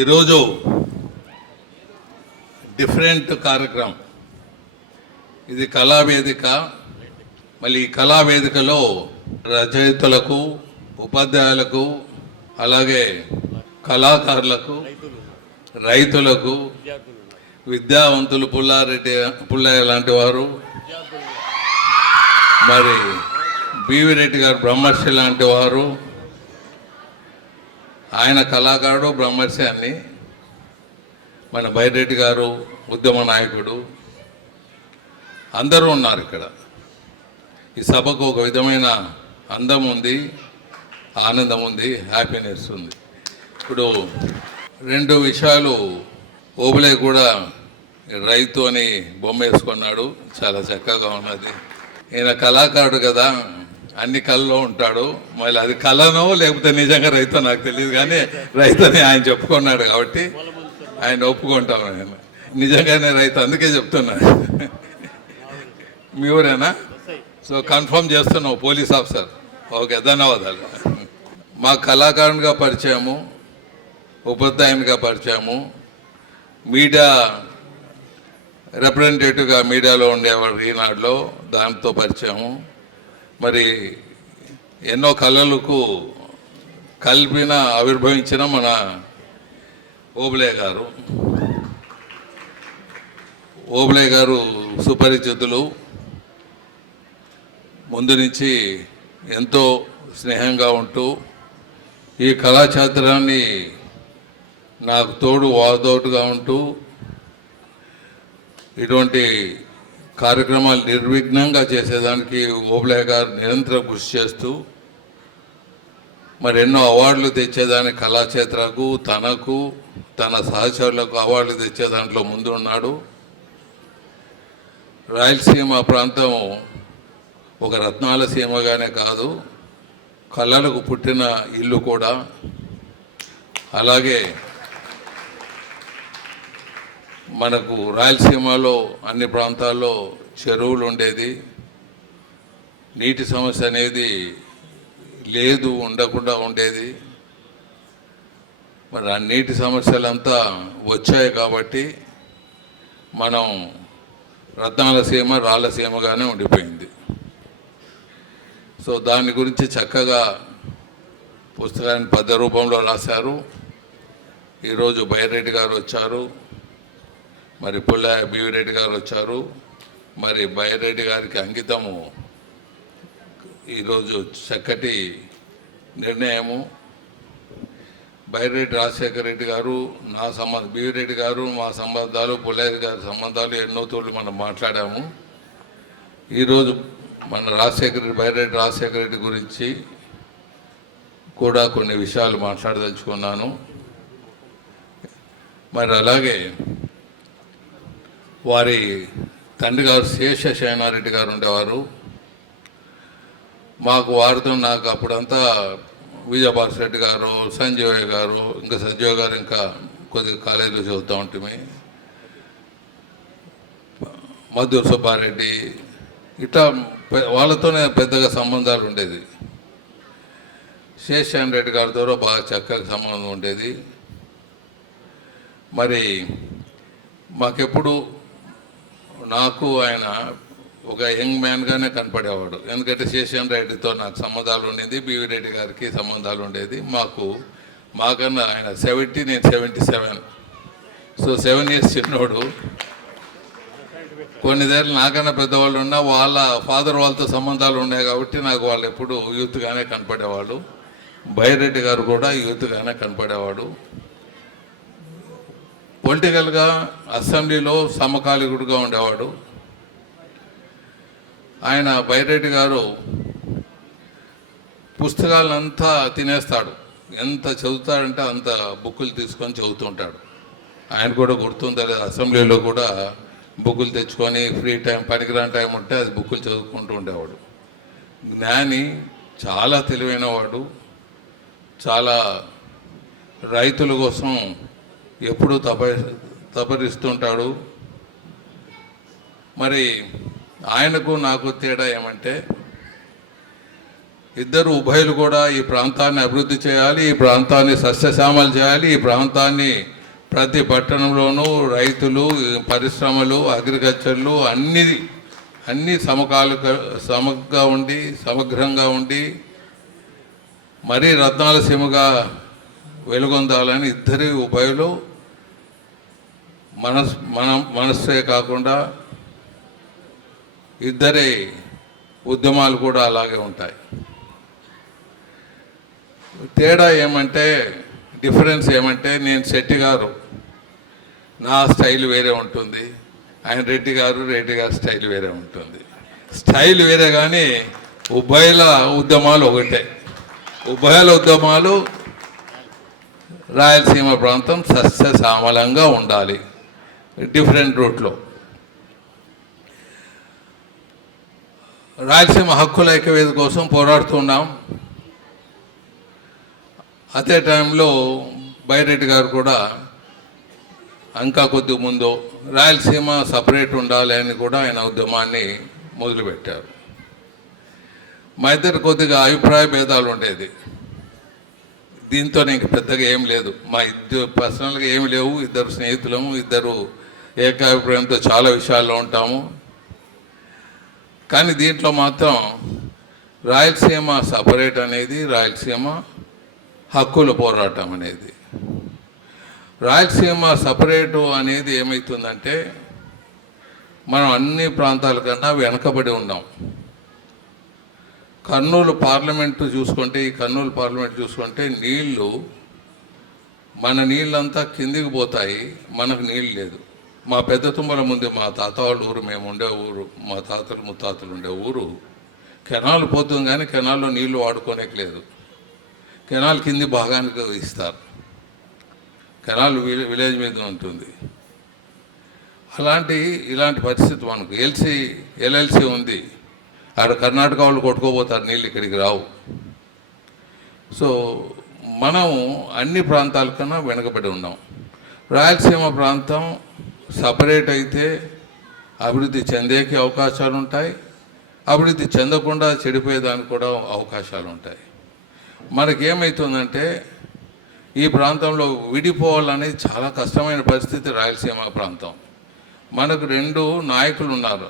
ఈరోజు డిఫరెంట్ కార్యక్రమం. ఇది కళావేదిక. మళ్ళీ ఈ కళావేదికలో రచయితలకు, ఉపాధ్యాయులకు, అలాగే కళాకారులకు, రైతులకు, విద్యావంతులు పుల్లయ్య లాంటి వారు, మరి బివి రెడ్డి గారు బ్రహ్మర్షి లాంటి వారు, ఆయన కళాకారుడు బ్రహ్మర్షి అని, మన బైరెడ్డి గారు ఉద్యమ నాయకుడు, అందరూ ఉన్నారు ఇక్కడ. ఈ సభకు ఒక విధమైన అందం ఉంది, ఆనందం ఉంది, హ్యాపీనెస్ ఉంది. ఇప్పుడు రెండు విషయాలు. ఓబులే కూడా రైతు అని బొమ్మ వేసుకున్నాడు, చాలా చక్కగా ఉన్నది. ఈయన కళాకారుడు కదా, అన్ని కళలో ఉంటాడు. మళ్ళీ అది కళనో లేకపోతే నిజంగా రైతు నాకు తెలియదు, కానీ రైతు అని ఆయన చెప్పుకున్నాడు కాబట్టి ఆయన ఒప్పుకుంటాం. నేను నిజంగానే రైతు, అందుకే చెప్తున్నా. మీ ఊరేనా? సో కన్ఫర్మ్ చేస్తున్నావు పోలీస్ ఆఫీసర్. ఓకే, ధన్యవాదాలు. మా కళాకారునిగా పరిచయము, ఉపాధ్యాయునిగా పరిచయము, మీడియా రిప్రజెంటేటివ్గా మీడియాలో ఉండేవాడు ఈనాడులో, దాంతో పరిచయము. మరి ఎన్నో కళలకు కల్పిన ఆవిర్భవించిన మన ఓబులే గారు. ఓబులే గారు సుపరిచితులు. ముందు నుంచి ఎంతో స్నేహంగా ఉంటూ ఈ కళాక్షేత్రాన్ని నాకు తోడు వాదోటుగా ఉంటూ ఇటువంటి కార్యక్రమాలు నిర్విఘ్నంగా చేసేదానికి ఓబులే గారు నిరంతరం కృషి చేస్తూ మరి ఎన్నో అవార్డులు తెచ్చేదానికి కళాక్షేత్రకు, తనకు, తన సహచరులకు అవార్డులు తెచ్చే దాంట్లో ముందు ఉన్నాడు. రాయలసీమ ప్రాంతం ఒక రత్నాల సీమగానే కాదు, కళలకు పుట్టిన ఇల్లు కూడా. అలాగే మనకు రాయలసీమలో అన్ని ప్రాంతాల్లో చెరువులు ఉండేది, నీటి సమస్య అనేది లేదు, ఉండకుండా ఉండేది. మరి ఆ నీటి సమస్యలంతా వచ్చాయి కాబట్టి మనం రత్నాల సీమ, రాయలసీమగానే ఉండిపోయింది. సో దాని గురించి చక్కగా పుస్తకాన్ని పద్య రూపంలో రాశారు. ఈరోజు బైరెడ్డి గారు వచ్చారు, మరి బివి రెడ్డి గారు వచ్చారు. మరి బైరెడ్డి గారికి అంకితము ఈరోజు చక్కటి నిర్ణయము. బైరెడ్డి రాజశేఖర రెడ్డి గారు, నా బివి రెడ్డి గారు, మా సంబంధాలు, పుల్లయ్య గారి సంబంధాలు ఎన్నో తోళ్ళు మనం మాట్లాడాము. ఈరోజు మన బైరెడ్డి రాజశేఖర రెడ్డి గురించి కూడా కొన్ని విషయాలు మాట్లాడదలుచుకున్నాను. మరి అలాగే వారి తండ్రి గారు శేషశయనారెడ్డి గారు ఉండేవారు. మాకు వారితో నాకు అప్పుడంతా విజయభాస్కర్ రెడ్డి గారు, సంజయ్ గారు, ఇంకా సంజయ్ గారు ఇంకా కొద్దిగా కాలేజీలో చదువుతూ ఉంటుంది, మధుర్ సుబ్బారెడ్డి, ఇట్లా వాళ్ళతోనే పెద్దగా సంబంధాలు ఉండేది. శేషాన్ రెడ్డి గారితో బాగా చక్కగా సంబంధం ఉండేది. మరి మాకెప్పుడు నాకు ఆయన ఒక యంగ్ మ్యాన్గానే కనపడేవాడు. ఎందుకంటే శేషాన్ రెడ్డితో నాకు సంబంధాలు ఉండేది, బివి రెడ్డి గారికి సంబంధాలు ఉండేది. మాకన్నా ఆయన 70, నేను 77. సో 7 years చిన్నోడు. కొన్నిదేళ్ళు నాకన్నా పెద్దవాళ్ళు ఉన్నా వాళ్ళ ఫాదర్ వాళ్ళతో సంబంధాలు ఉన్నాయి కాబట్టి నాకు వాళ్ళు ఎప్పుడు యూత్గానే కనపడేవాడు. బైరెడ్డి గారు కూడా యూత్గానే కనపడేవాడు. పొలిటికల్గా అసెంబ్లీలో సమకాలీకుడిగా ఉండేవాడు. ఆయన బైరెడ్డి గారు పుస్తకాలంతా తినేస్తాడు. ఎంత చదువుతాడంటే అంత బుక్కులు తీసుకొని చదువుతుంటాడు. ఆయన కూడా గుర్తుందా లేదా, అసెంబ్లీలో కూడా బుక్కులు తెచ్చుకొని ఫ్రీ టైం, పనికిరాని టైం ఉంటే అది బుక్కులు చదువుకుంటూ ఉండేవాడు. జ్ఞాని, చాలా తెలివైన వాడు, చాలా రైతుల కోసం ఎప్పుడూ తపరిస్తుంటాడు. మరి ఆయనకు నాకు తేడా ఏమంటే, ఇద్దరు ఉభయులు కూడా ఈ ప్రాంతాన్ని అభివృద్ధి చేయాలి, ఈ ప్రాంతాన్ని సస్యశ్యామలు చేయాలి, ఈ ప్రాంతాన్ని ప్రతి పట్టణంలోనూ రైతులు, పరిశ్రమలు, అగ్రికల్చర్లు అన్ని సమగ్రంగా ఉండి మరీ రత్నాల సీమగా వెలుగొందాలని ఇద్దరి ఉభయులు మనస్సే కాకుండా ఇద్దరి ఉద్యమాలు కూడా అలాగే ఉంటాయి. తేడా ఏమంటే, డిఫరెన్స్ ఏమంటే, నేను శెట్టి గారు నా స్టైల్ వేరే ఉంటుంది, ఆయన రెడ్డి గారు స్టైల్ వేరే ఉంటుంది. స్టైల్ వేరే కానీ ఉభయల ఉద్యమాలు ఒకటే. ఉభయల ఉద్యమాలు రాయలసీమ ప్రాంతం సస్యశ్యామలంగా ఉండాలి, డిఫరెంట్ రూట్లో. రాయలసీమ హక్కుల ఐక్యవేద కోసం పోరాడుతున్నాం. అదే టైంలో బైరెడ్డి గారు కూడా ఇంకా కొద్ది ముందు రాయలసీమ సపరేట్ ఉండాలి అని కూడా ఆయన ఉద్యమాన్ని మొదలుపెట్టారు. మా ఇద్దరు కొద్దిగా అభిప్రాయ భేదాలు ఉండేది. దీంతో ఇంక పెద్దగా ఏం లేదు, మా ఇద్దరు పర్సనల్గా ఏమి లేవు. ఇద్దరు స్నేహితులము, ఇద్దరు ఏకాభిప్రాయంతో చాలా విషయాల్లో ఉంటాము. కానీ దీంట్లో మాత్రం రాయలసీమ సపరేట్ అనేది, రాయలసీమ హక్కుల పోరాటం అనేది. రాయలసీమ సపరేటు అనేది ఏమవుతుందంటే, మనం అన్ని ప్రాంతాల కన్నా వెనకబడి ఉన్నాం. కర్నూలు పార్లమెంటు చూసుకుంటే, ఈ కర్నూలు పార్లమెంట్ చూసుకుంటే నీళ్లు, మన నీళ్ళంతా కిందికి పోతాయి, మనకు నీళ్ళు లేదు. మా పెద్ద తుమ్మల ముందు మా తాత వాళ్ళ ఊరు, మేము ఉండే ఊరు, మా తాతలు ముత్తాతలు ఉండే ఊరు, కెనాల్ పోతుంది కానీ కెనాల్లో నీళ్లు వాడుకోనేకి లేదు. కెనాల్ కింది భాగానికి ఇస్తారు, కెనాల్ విలేజ్ మీద ఉంటుంది. ఇలాంటి పరిస్థితి మనకు ఎల్ఎల్సి ఉంది. ఆడ కర్ణాటక వాళ్ళు కొట్టుకోపోతారు, నీళ్ళు ఇక్కడికి రావు. సో మనం అన్ని ప్రాంతాల కన్నా వెనకబడి ఉన్నాం. రాయలసీమ ప్రాంతం సపరేట్ అయితే అభివృద్ధి చెందేకి అవకాశాలు ఉంటాయి, అభివృద్ధి చెందకుండా చెడిపోయేదానికి కూడా అవకాశాలు ఉంటాయి. మనకేమవుతుందంటే, ఈ ప్రాంతంలో విడిపోవాలనేది చాలా కష్టమైన పరిస్థితి. రాయలసీమ ప్రాంతం మనకు రెండు నాయకులు ఉన్నారు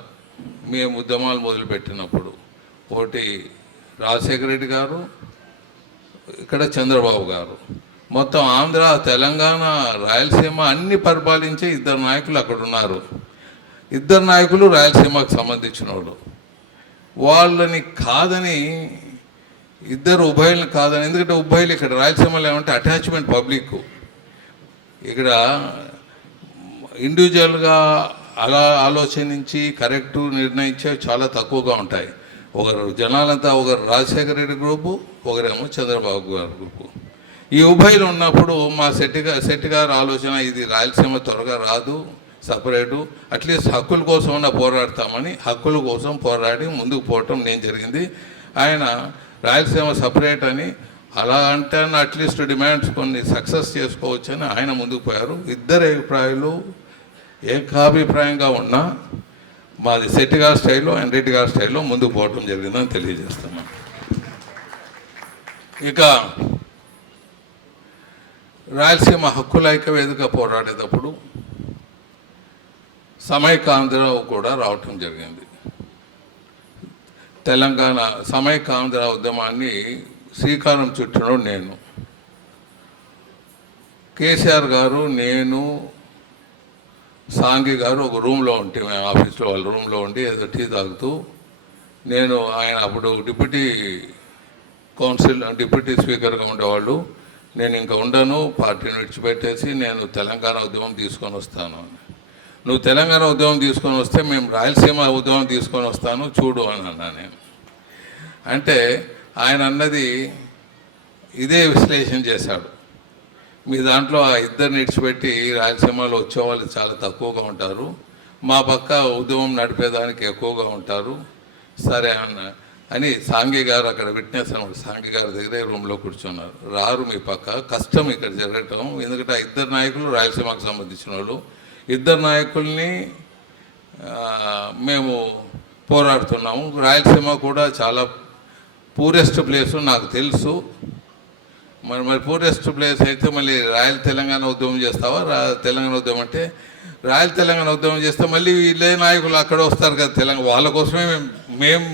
మేము ఉద్యమాలు మొదలుపెట్టినప్పుడు. ఒకటి రాజశేఖర రెడ్డి గారు, ఇక్కడ చంద్రబాబు గారు. మొత్తం ఆంధ్ర, తెలంగాణ, రాయలసీమ అన్ని పరిపాలించే ఇద్దరు నాయకులు అక్కడ ఉన్నారు. ఇద్దరు నాయకులు రాయలసీమకు సంబంధించిన వాళ్ళు. వాళ్ళని కాదని, ఇద్దరు ఉభయలను కాదని, ఎందుకంటే ఉభయలు ఇక్కడ రాయలసీమలో ఏమంటే అటాచ్మెంట్ పబ్లిక్. ఇక్కడ ఇండివిజువల్గా అలా ఆలోచించి కరెక్టు నిర్ణయించే చాలా తక్కువగా ఉంటాయి. ఒకరు జనాలంతా, ఒకరు రాజశేఖర రెడ్డి గ్రూపు, ఒకరేమో చంద్రబాబు గారి గ్రూపు. ఈ ఉభయలు ఉన్నప్పుడు మా శెట్టి గారి ఆలోచన, ఇది రాయలసీమ త్వరగా రాదు సపరేటు, అట్లీస్ట్ హక్కుల కోసం పోరాడతామని హక్కుల కోసం పోరాడి ముందుకు పోవటం నేను జరిగింది. ఆయన రాయలసీమ సపరేట్ అని అలా అంటే అట్లీస్ట్ డిమాండ్స్ కొన్ని సక్సెస్ చేసుకోవచ్చని ఆయన ముందుకు పోయారు. ఇద్దరు అభిప్రాయాలు ఏకాభిప్రాయంగా ఉన్నా మాది శెట్టి గారి స్టైల్లో, ఆయన రెడ్డి గారి స్టైల్లో ముందుకు పోవటం జరిగిందని తెలియజేస్తున్నాను. ఇక రాయలసీమ హక్కుల ఐక్యవేదిక పోరాడేటప్పుడు సమైక్యాంధ్రరావు కూడా రావటం జరిగింది. తెలంగాణ సమైక్యాంధ్ర ఉద్యమాన్ని శ్రీకారం చుట్టినోడు నేను. కేసీఆర్ గారు, నేను, సాంఘి గారు ఒక రూమ్లో ఉంటే, మేము ఆఫీస్లో వాళ్ళ రూమ్లో ఉండి ఏదో టీ తాగుతూ, నేను, ఆయన అప్పుడు డిప్యూటీ స్పీకర్గా ఉండేవాళ్ళు. నేను ఇంకా ఉండను, పార్టీని విడిచిపెట్టేసి నేను తెలంగాణ ఉద్యమం తీసుకొని వస్తాను. నువ్వు తెలంగాణ ఉద్యమం తీసుకొని వస్తే మేము రాయలసీమ ఉద్యమం తీసుకొని వస్తాను చూడు అని అన్నా నేను. అంటే ఆయన అన్నది ఇదే విశ్లేషణ చేశాడు. మీ దాంట్లో ఆ ఇద్దరిని విడిచిపెట్టి రాయలసీమలో వచ్చేవాళ్ళు చాలా తక్కువగా ఉంటారు, మా పక్క ఉద్యమం నడిపేదానికి ఎక్కువగా ఉంటారు, సరే అని సాంఘి గారు అక్కడ విట్నెస్ అన్నమాట. సాంఘి గారి దగ్గరే రూమ్లో కూర్చున్నారు. రారు మీ పక్క, కష్టం ఇక్కడ జరగటం. ఎందుకంటే ఆ ఇద్దరు నాయకులు రాయలసీమకు సంబంధించిన వాళ్ళు. ఇద్దరు నాయకుల్ని మేము పోరాడుతున్నాము. రాయలసీమ కూడా చాలా పూరెస్ట్ ప్లేసు నాకు తెలుసు. మరి పూరెస్ట్ ప్లేస్ అయితే మళ్ళీ రాయల్ తెలంగాణ ఉద్యమం చేస్తావా? తెలంగాణ ఉద్యమం అంటే రాయల్ తెలంగాణ ఉద్యమం చేస్తే మళ్ళీ వీళ్ళే నాయకులు అక్కడ వస్తారు కదా తెలంగాణ, వాళ్ళ కోసమే మేము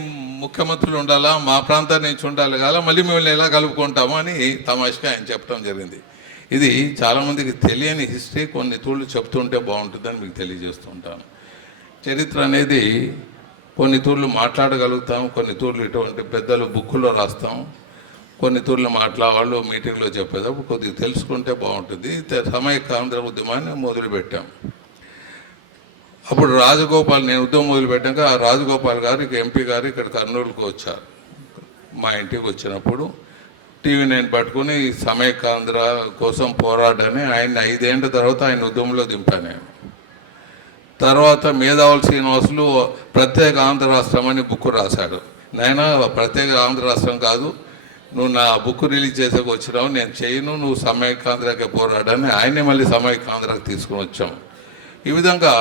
ముఖ్యమంత్రులు ఉండాలా, మా ప్రాంతాన్ని నుంచి ఉండాలి కదా, మళ్ళీ మిమ్మల్ని ఎలా కలుపుకుంటాము అని తమాషగా ఆయన చెప్పడం జరిగింది. ఇది చాలామందికి తెలియని హిస్టరీ, కొన్ని తూళ్ళు చెప్తుంటే బాగుంటుందని మీకు తెలియజేస్తుంటాను. చరిత్ర అనేది కొన్ని తూర్లు మాట్లాడగలుగుతాం, కొన్ని తూర్లు ఇటువంటి పెద్దలు బుక్కుల్లో రాస్తాం, కొన్ని తూర్లు వాళ్ళు మీటింగ్లో చెప్పేటప్పుడు కొద్దిగా తెలుసుకుంటే బాగుంటుంది. సమైక్య ఆంధ్ర ఉద్యమాన్ని మొదలుపెట్టాం. అప్పుడు రాజగోపాల్, నేను ఉద్యమం మొదలుపెట్టాక ఆ రాజగోపాల్ గారు ఎంపీ గారు ఇక్కడ కర్నూలుకు వచ్చారు. మా ఇంటికి వచ్చినప్పుడు TV9 పట్టుకుని సమైక్య ఆంధ్ర కోసం పోరాడని ఆయన 5 ఏళ్ళ తర్వాత ఆయన ఉద్యమంలో దింపాను నేను. తర్వాత మేధావుల శ్రీనివాసులు ప్రత్యేక ఆంధ్ర రాష్ట్రం అని బుక్ రాశాడు. నాయన ప్రత్యేక ఆంధ్ర రాష్ట్రం కాదు, నువ్వు నా బుక్ రిలీజ్ చేసేకి వచ్చినావు, నేను చేయను, నువ్వు సమైక్య ఆంధ్రకే పోరాడని ఆయనే మళ్ళీ సమైక్య ఆంధ్రాకి తీసుకుని వచ్చాం. ఈ విధంగా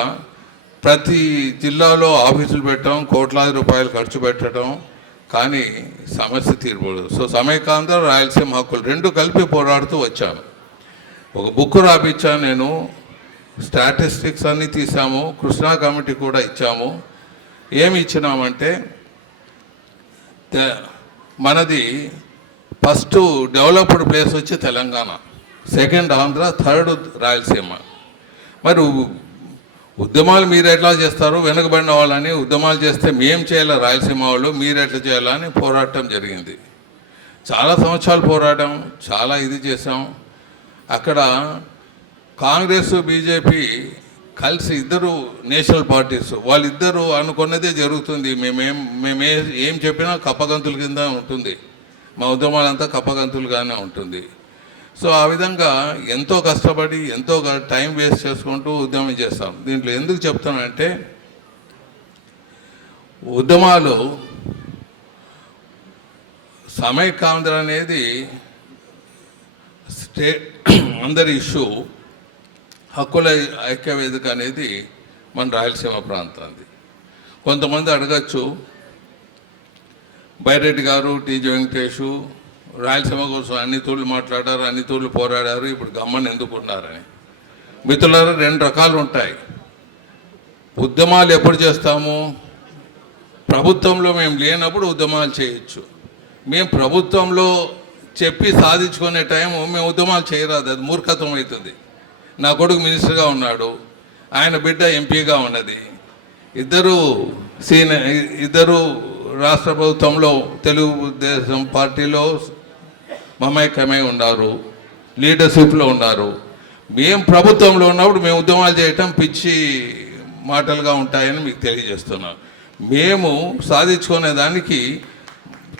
ప్రతి జిల్లాలో ఆఫీసులు పెట్టడం, కోట్లాది రూపాయలు ఖర్చు పెట్టడం, కానీ సమస్య తీరబడదు. సో సమైక్య ఆంధ్ర, రాయలసీమ హక్కులు రెండు కలిపి పోరాడుతూ వచ్చాను. ఒక బుక్ రాపిచ్చాను నేను, స్టాటిస్టిక్స్ అన్నీ తీసాము, కృష్ణా కమిటీ కూడా ఇచ్చాము. ఏమి ఇచ్చినామంటే మనది ఫస్ట్ డెవలప్డ్ ప్లేస్ వచ్చి తెలంగాణ, సెకండ్ ఆంధ్ర, థర్డ్ రాయలసీమ. మరి ఉద్యమాలు మీరు ఎట్లా చేస్తారు, వెనుకబడిన వాళ్ళని ఉద్యమాలు చేస్తే మేము చేయాలి, రాయలసీమ వాళ్ళు మీరు ఎట్లా చేయాలని పోరాటం జరిగింది. చాలా సంవత్సరాలు పోరాటం, చాలా ఇది చేసాం. అక్కడ కాంగ్రెస్ బీజేపీ కలిసి ఇద్దరు నేషనల్ పార్టీస్, వాళ్ళిద్దరూ అనుకున్నదే జరుగుతుంది. మేమే ఏం చెప్పినా కప్పగంతుల కింద ఉంటుంది, మా ఉద్యమాలంతా కప్పగంతులుగానే ఉంటుంది. సో ఆ విధంగా ఎంతో కష్టపడి ఎంతో టైం వేస్ట్ చేసుకుంటూ ఉద్యమం చేస్తాం. దీంట్లో ఎందుకు చెప్తానంటే ఉద్యమాలు సమైక్య ఆంధ్ర అనేది అందరి ఇష్యూ, హక్కుల ఐక్య వేదిక అనేది మన రాయలసీమ ప్రాంతాన్ని. కొంతమంది అడగచ్చు, బైరెడ్డి గారు, టీజీ వెంకటేషు రాయలసీమ కోసం అన్ని తూర్లు మాట్లాడారు, అన్ని తూర్లు పోరాడారు, ఇప్పుడు గమ్మని ఎందుకున్నారని. మిత్రులారా, 2 రకాలు ఉంటాయి. ఉద్యమాలు ఎప్పుడు చేస్తాము? ప్రభుత్వంలో మేము లేనప్పుడు ఉద్యమాలు చేయొచ్చు. మేము ప్రభుత్వంలో చెప్పి సాధించుకునే టైము మేము ఉద్యమాలు చేయరాదు, అది మూర్ఖత్వం అవుతుంది. నా కొడుకు మినిస్టర్గా ఉన్నాడు, ఆయన బిడ్డ ఎంపీగా ఉన్నది, ఇద్దరు రాష్ట్ర ప్రభుత్వంలో తెలుగుదేశం పార్టీలో మమైక్యమై ఉన్నారు, లీడర్షిప్లో ఉన్నారు. మేము ప్రభుత్వంలో ఉన్నప్పుడు మేము ఉద్యమాలు చేయటం పిచ్చి మాటలుగా ఉంటాయని మీకు తెలియజేస్తున్నాను. మేము సాధించుకునే దానికి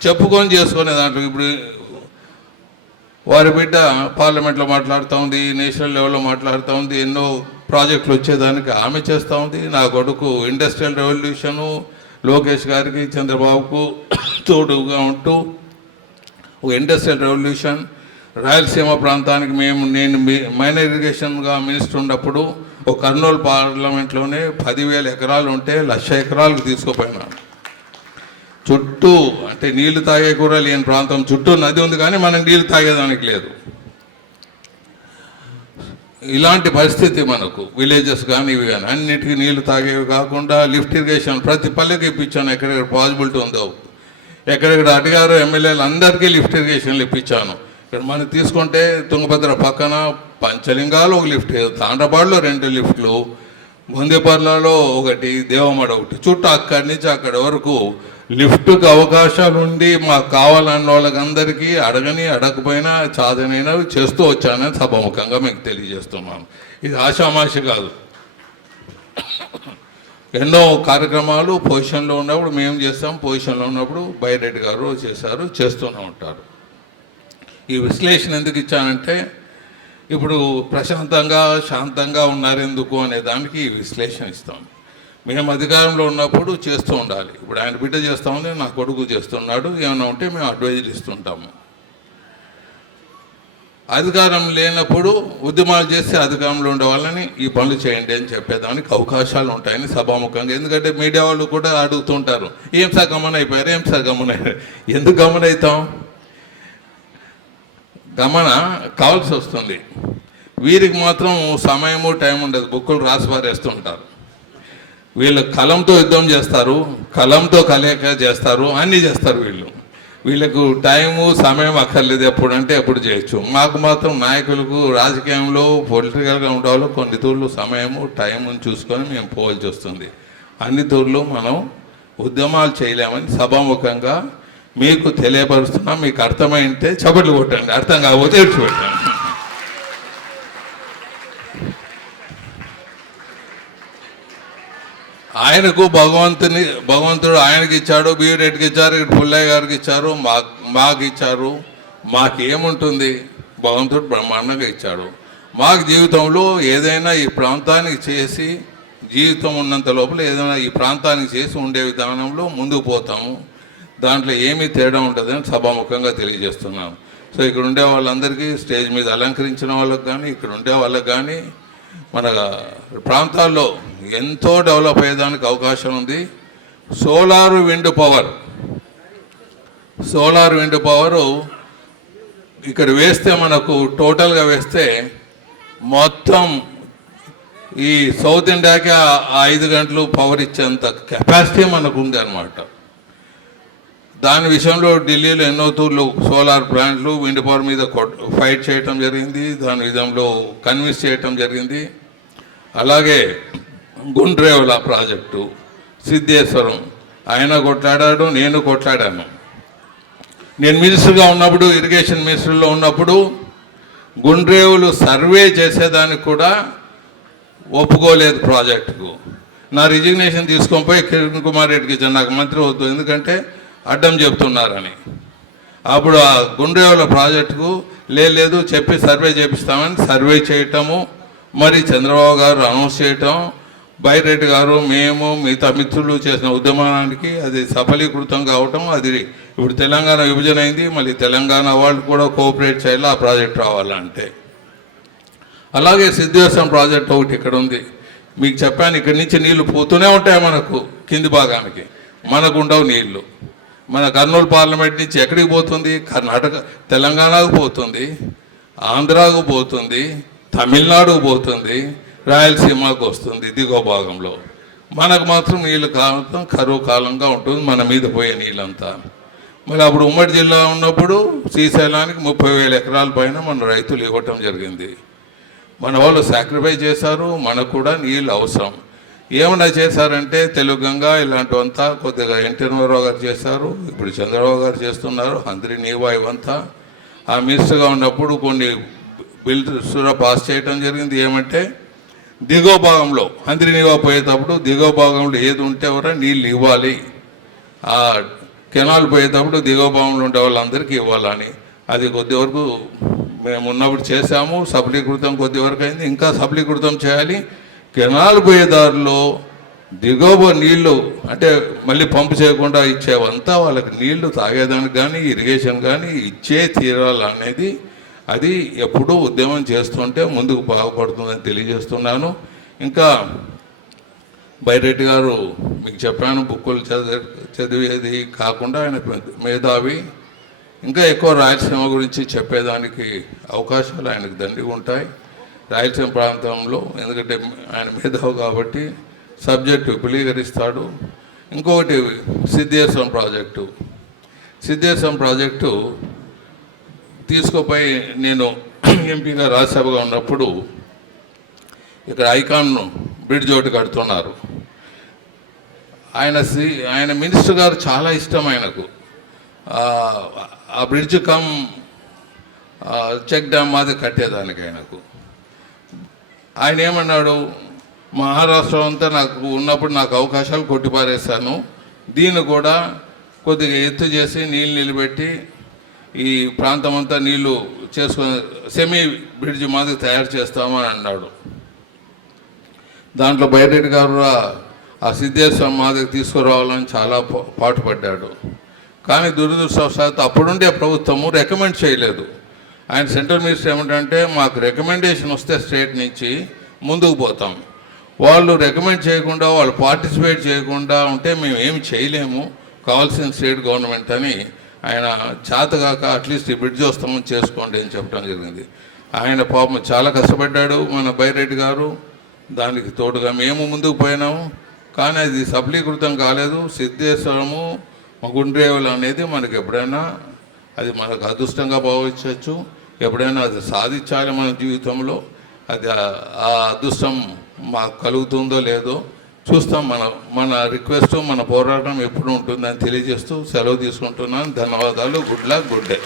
చెప్పుకొని చేసుకునే దాంట్లో ఇప్పుడు వారి బిడ్డ పార్లమెంట్లో మాట్లాడుతూ ఉంది, నేషనల్ లెవెల్లో మాట్లాడుతూ ఉంది, ఎన్నో ప్రాజెక్టులు వచ్చేదానికి ఆమె చేస్తూ ఉంది. నా కొడుకు ఇండస్ట్రియల్ రెవల్యూషను లోకేష్ గారికి, చంద్రబాబుకు తోడుగా ఉంటూ ఒక ఇండస్ట్రియల్ రెవల్యూషన్, రాయలసీమ ప్రాంతానికి నేను మైనర్ ఇరిగేషన్గా మినిస్టర్ ఉన్నప్పుడు ఒక కర్నూలు పార్లమెంట్లోనే 10,000 ఎకరాలు ఉంటే 1,00,000 ఎకరాలకు తీసుకుపోయినాను. చుట్టూ అంటే నీళ్లు తాగే కూడా లేని ప్రాంతం, చుట్టూ నది ఉంది కానీ మనం నీళ్లు తాగేదానికి లేదు. ఇలాంటి పరిస్థితి మనకు విలేజెస్ కానీ ఇవి కానీ అన్నిటికీ నీళ్లు తాగేవి కాకుండా లిఫ్ట్ ఇరిగేషన్ ప్రతి పల్లెకి ఇప్పించాను, ఎక్కడెక్కడ పాసిబిలిటీ ఉందో. ఎక్కడెక్కడ అడిగారు ఎమ్మెల్యేలు అందరికీ లిఫ్ట్ ఇరిగేషన్లు ఇప్పించాను. ఇక్కడ మనం తీసుకుంటే తుంగభద్ర పక్కన పంచలింగాలు ఒక లిఫ్ట్, తాండ్రపాడులో 2 లిఫ్ట్లు, బొందేపర్లలో 1, దేవమడ 1, చుట్టూ అక్కడి నుంచి అక్కడి వరకు లిఫ్ట్కి అవకాశాలు ఉండి మాకు కావాలన్న వాళ్ళకందరికీ అడగకపోయినా చాదనైనవి చేస్తూ వచ్చానని సభాముఖంగా మీకు తెలియజేస్తున్నాను. ఇది ఆషామాషి కాదు. ఎన్నో కార్యక్రమాలు పొజిషన్లో ఉన్నప్పుడు మేము చేస్తాం, పొజిషన్లో ఉన్నప్పుడు బైరెడ్డి గారు చేస్తూనే ఉంటారు. ఈ విశ్లేషణ ఎందుకు ఇచ్చానంటే ఇప్పుడు ప్రశాంతంగా శాంతంగా ఉన్నారెందుకు అనే దానికి ఈ విశ్లేషణ ఇస్తాం. మేము అధికారంలో ఉన్నప్పుడు చేస్తూ ఉండాలి. ఇప్పుడు ఆయన బిడ్డ చేస్తూ ఉంది, నా కొడుకు చేస్తున్నాడు, ఏమైనా ఉంటే మేము అడ్వైజర్ ఇస్తుంటాము. అధికారం లేనప్పుడు ఉద్యమాలు చేసి అధికారంలో ఉండే వాళ్ళని ఈ పనులు చేయండి అని చెప్పేదానికి అవకాశాలు ఉంటాయని సభాముఖంగా. ఎందుకంటే మీడియా వాళ్ళు కూడా అడుగుతుంటారు, ఏం సార్ గమన అయిపోయారు, ఏం సార్ గమన అయ్యారు. ఎందుకు గమన అవుతాం? గమన కావాల్సి వస్తుంది. వీరికి మాత్రం సమయము టైం ఉండదు, బుక్కులు రాసి పారేస్తుంటారు. వీళ్ళు కలంతో యుద్ధం చేస్తారు, కలంతో కలయిక చేస్తారు, అన్నీ చేస్తారు. వీళ్ళకు టైము సమయం అక్కర్లేదు, ఎప్పుడంటే ఎప్పుడు చేయొచ్చు. మాకు మాత్రం నాయకులకు రాజకీయంలో పొలిటికల్గా ఉండేవాళ్ళు కొన్ని తూర్లు సమయము టైముని చూసుకొని మేము పోవాల్సి వస్తుంది. అన్ని తూర్లు మనం ఉద్యమాలు చేయలేమని సభాముఖంగా మీకు తెలియపరుస్తున్నాం. మీకు అర్థమైంటే చప్పట్లు కొట్టండి, అర్థం కాకపోతే ఏడ్చిపెట్టండి. ఆయనకు భగవంతుడు ఆయనకి ఇచ్చాడు, బివి రెడ్డికి ఇచ్చారు, ఇటు పుల్లయ్య గారికి ఇచ్చారు, మాకు ఇచ్చారు. మాకేముంటుంది? భగవంతుడు బ్రహ్మాండంగా ఇచ్చాడు. మాకు జీవితంలో ఏదైనా ఈ ప్రాంతానికి చేసి, జీవితం ఉన్నంత లోపల ఏదైనా ఈ ప్రాంతానికి చేసి ఉండే విధానంలో ముందుకు పోతాము. దాంట్లో ఏమీ తేడా ఉంటుందని సభాముఖంగా తెలియజేస్తున్నాను. సో ఇక్కడ ఉండే వాళ్ళందరికీ, స్టేజ్ మీద అలంకరించిన వాళ్ళకి కానీ, ఇక్కడ ఉండే వాళ్ళకి కానీ, మన ప్రాంతాల్లో ఎంతో డెవలప్ అయ్యేదానికి అవకాశం ఉంది. సోలార్ విండ్ పవరు ఇక్కడ వేస్తే, మనకు టోటల్గా వేస్తే మొత్తం ఈ సౌత్ ఇండియాకి 5 గంటలు పవర్ ఇచ్చేంత కెపాసిటీ మనకు ఉంది అన్నమాట. దాని విషయంలో ఢిల్లీలో ఎన్నో తూర్లు సోలార్ ప్లాంట్లు విండ్ పవర్ మీద ఫైట్ చేయటం జరిగింది, దాని విధంలో కన్విన్స్ చేయటం జరిగింది. అలాగే గుండ్రేవుల ప్రాజెక్టు, సిద్ధేశ్వరం ఆయన కొట్లాడాడు, నేను కొట్లాడాను. నేను మినిస్టర్గా ఉన్నప్పుడు, ఇరిగేషన్ మినిస్టర్లో ఉన్నప్పుడు గుండ్రేవులు సర్వే చేసేదానికి కూడా ఒప్పుకోలేదు ప్రాజెక్టుకు. నా రిజిగ్నేషన్ తీసుకొని పోయి కిరణ్ కుమార్ రెడ్డికి ఇచ్చాను, నాకు మంత్రి వద్దు ఎందుకంటే అడ్డం చెప్తున్నారని. అప్పుడు ఆ గుండ్రేవుల ప్రాజెక్టుకు లేదు చెప్పి సర్వే చేపిస్తామని సర్వే చేయటము, మరి చంద్రబాబు గారు అనౌన్స్ చేయటం, బైరెడ్డి గారు, మేము, మిగతా మిత్రులు చేసిన ఉద్యమానికి అది సఫలీకృతం కావటం. అది ఇప్పుడు తెలంగాణ విభజన అయింది, మళ్ళీ తెలంగాణ వాళ్ళు కూడా కోఆపరేట్ చేయాలి ఆ ప్రాజెక్ట్ రావాలంటే. అలాగే సిద్ధేశ్వరం ప్రాజెక్ట్ ఒకటి ఇక్కడ ఉంది. మీకు చెప్పాను, ఇక్కడి నుంచి నీళ్లు పోతూనే ఉంటాయి మనకు కింది భాగానికి, మనకు ఉండవు నీళ్లు. మన కర్నూలు పార్లమెంట్ నుంచి ఎక్కడికి పోతుంది? కర్ణాటక, తెలంగాణకు పోతుంది, ఆంధ్రాకు పోతుంది, తమిళనాడుకు పోతుంది, రాయలసీమకు వస్తుంది దిగువ భాగంలో. మనకు మాత్రం నీళ్ళు కాలం కరువు కాలంగా ఉంటుంది, మన మీద పోయే నీళ్ళంతా. మరి అప్పుడు ఉమ్మడి జిల్లా ఉన్నప్పుడు శ్రీశైలానికి 30,000 ఎకరాల పైన మన రైతులు ఇవ్వటం జరిగింది. మన వాళ్ళు సాక్రిఫైస్ చేశారు, మనకు కూడా నీళ్ళు అవసరం. ఏమన్నా చేశారంటే తెలుగంగా ఇలాంటివంతా కొద్దిగా ఎన్టీ రామారావు గారు చేశారు, ఇప్పుడు చంద్రబాబు గారు చేస్తున్నారు, హంద్రి నీవా ఇవంతా. ఆ మినిస్టర్గా ఉన్నప్పుడు కొన్ని బిల్స్ కూడా పాస్ చేయడం జరిగింది. ఏమంటే దిగువ భాగంలో హంద్రి నీవా పోయేటప్పుడు దిగువ భాగంలో ఏది ఉంటే ఎవరైనా నీళ్ళు ఇవ్వాలి, ఆ కెనాల్ పోయేటప్పుడు దిగువ భాగంలో ఉండే వాళ్ళందరికీ ఇవ్వాలని. అది కొద్ది వరకు మేము ఉన్నప్పుడు చేశాము, సఫలీకృతం కొద్ది వరకు అయింది, ఇంకా సఫలీకృతం చేయాలి. కెనాల్ పోయేదారిలో దిగువ నీళ్లు అంటే మళ్ళీ పంపు చేయకుండా ఇచ్చేవంతా వాళ్ళకి నీళ్లు తాగేదానికి కానీ ఇరిగేషన్ కానీ ఇచ్చే తీరాలనేది అది ఎప్పుడూ ఉద్యమం చేస్తుంటే ముందుకు బాగుపడుతుందని తెలియజేస్తున్నాను. ఇంకా బైరెడ్డి గారు మీకు చెప్పాను, బుక్కులు చదివేది కాకుండా ఆయన మేధావి. ఇంకా ఎక్కువ రాయలసీమ గురించి చెప్పేదానికి అవకాశాలు ఆయనకు దండిగా ఉంటాయి రాయలసీమ ప్రాంతంలో, ఎందుకంటే ఆయన మేధావు కాబట్టి సబ్జెక్టు విపులీకరిస్తాడు. ఇంకొకటి సిద్ధేశ్వరం ప్రాజెక్టు తీసుకుపోయి నేను ఎంపీగా రాజ్యసభగా ఉన్నప్పుడు ఇక్కడ ఐకాన్ బ్రిడ్జ్ ఒకటి కడుతున్నారు. ఆయన మినిస్టర్ గారు చాలా ఇష్టం ఆయనకు ఆ బ్రిడ్జ్ కమ్ చెక్ డ్యామ్ మాది కట్టేదానికి. ఆయన ఏమన్నాడు, మహారాష్ట్ర అంతా నాకు ఉన్నప్పుడు నాకు అవకాశాలు కొట్టిపారేశాను, దీన్ని కూడా కొద్దిగా ఎత్తు చేసి నీళ్ళు నిలబెట్టి ఈ ప్రాంతం అంతా నీళ్లు చేసుకుని సెమీ బ్రిడ్జ్ మాది తయారు చేస్తామని అన్నాడు. దాంట్లో బైరెడ్డి గారు ఆ సిద్ధేశ్వరం మాదికి తీసుకురావాలని చాలా పాటుపడ్డాడు. కానీ దురదృష్టవశాత్తు అప్పుడుండే ప్రభుత్వము రికమెండ్ చేయలేదు. ఆయన సెంట్రల్ మినిస్టర్ ఏమిటంటే మాకు రికమెండేషన్ వస్తే స్టేట్ నుంచి ముందుకు పోతాం, వాళ్ళు రికమెండ్ చేయకుండా వాళ్ళు పార్టిసిపేట్ చేయకుండా ఉంటే మేము ఏమి చేయలేము, కావాల్సిన స్టేట్ గవర్నమెంట్ అని ఆయన చేతగాక అట్లీస్ట్ ఈ బ్రిడ్జ్ వస్తామని చేసుకోండి అని చెప్పడం జరిగింది. ఆయన పాపం చాలా కష్టపడ్డాడు మన బైరెడ్డి గారు, దానికి తోడుగా మేము ముందుకు పోయినాము. కానీ అది సఫలీకృతం కాలేదు. సిద్ధేశ్వరము గుండ్రేవులు అనేది మనకి ఎప్పుడైనా అది మనకు అదృష్టంగా భావించవచ్చు, ఎప్పుడైనా అది సాధించాలి మన జీవితంలో. అది ఆ అదృష్టం మాకు కలుగుతుందో లేదో చూస్తాం. మన రిక్వెస్ట్, మన పోరాటం ఎప్పుడు ఉంటుందని తెలియజేస్తూ సెలవు తీసుకుంటున్నాను. ధన్యవాదాలు. Good luck, good day.